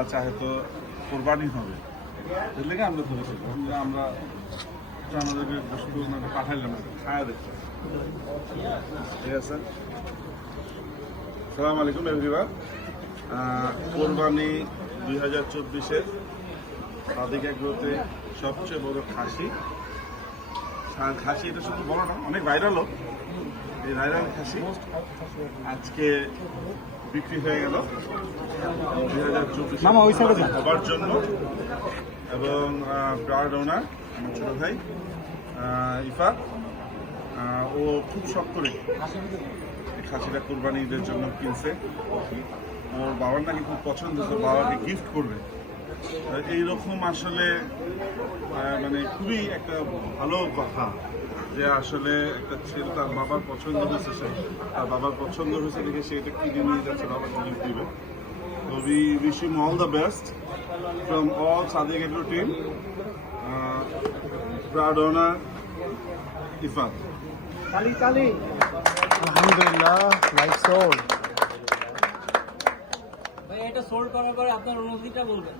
আল্লাহ চাহে তো কোরবানি হবে, এর লেগে আমরা ধরেছি। আমরা আমাদেরকে বস্তু পাঠাইলাম খায়া দেখতে, ঠিক আছে। সালাম আলাইকুম এভরিওয়ান। কোরবানি 2024-এর সাদিক এগ্রোতে সবচেয়ে বড় খাসি। এটা শুধু বড় না, অনেক ভাইরালও। এই ভাইরাল খাসি আজকে বিক্রি হয়ে গেল 2024 হবার জন্য। এবং ব্রাড ওনার আমার ছোট ভাই ইফাত, ও খুব শখ করে এই খাসিটা কোরবানি ঈদের জন্য কিনছে। ওর বাবার নাকি খুব পছন্দ, তো বাবাকে গিফট করবে। এইরকম আসলে মানে খুবই একটা ভালো কথা যে আসলে একটা ছেলে তার বাবার পছন্দ হয়েছে, সে তার বাবার পছন্দ হয়েছে দেখে সে এটা কিনে নিয়ে যাচ্ছে, বাবাকে গিফট দিবে। So we wish him all the best from all Sadiq Agro team. Proud owner Ifat. Tali. Alhamdulillah, like sold. ভাই এটা সোল্ড করার পরে আপনার অনুভূতিটা বলবেন।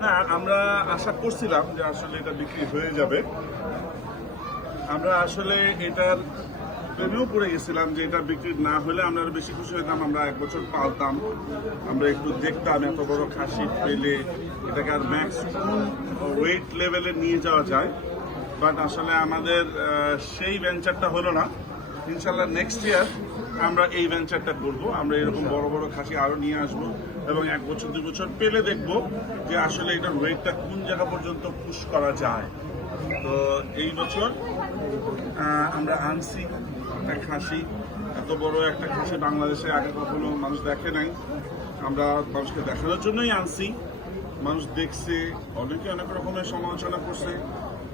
হ্যাঁ, আমরা আশা করছিলাম যে আসলে এটা বিক্রি হয়ে যাবে। আমরা আসলে এটার প্রেমেও পড়ে গেছিলাম যে এটা বিক্রি না হলে আমরা আরো বেশি খুশি হতাম। আমরা 1 বছর পালতাম, আমরা একটু দেখতাম এত বড় খাসি পেলে এটাকে আর ম্যাক্স ওয়েট লেভেলে নিয়ে যাওয়া যায়। বাট আসলে আমাদের সেই ভেঞ্চারটা হলো না। ইনশাল্লাহ নেক্সট ইয়ার আমরা এই ভেঞ্চারটা করবো। আমরা এরকম বড় বড় খাসি আরো নিয়ে আসবো এবং 1 বছর 2 বছর পেলে দেখবো যে আসলে এটার ওয়েটটা কোন জায়গা পর্যন্ত পুশ করা যায়। তো এই বছর আমরা আনছি একটা খাসি। এত বড় একটা খাসি বাংলাদেশে আগে কখনো মানুষ দেখে নাই। আমরা মানুষকে দেখানোর জন্যই আনছি। মানুষ দেখছে, অনেকে অনেক রকমের সমালোচনা করছে,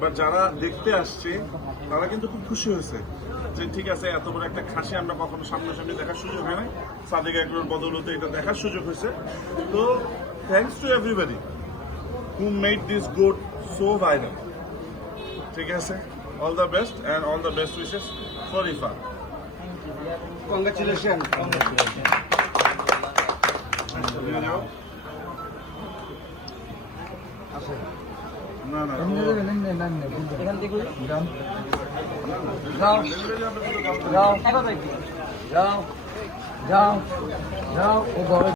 বাট যারা দেখতে আসছে তারা কিন্তু খুব খুশি হয়েছে যে ঠিক আছে, এত বড় একটা খাসি আমরা কখনো সামনাসামনি দেখার সুযোগ হয় না, সাদিক এগ্রোর বদৌলতে এটা দেখার সুযোগ হয়েছে। তো thanks to everybody who made this good so viral. ঠিক আছে, all the best and all the best wishes for Ifat. Congratulations. না না, এখান থেকে যাও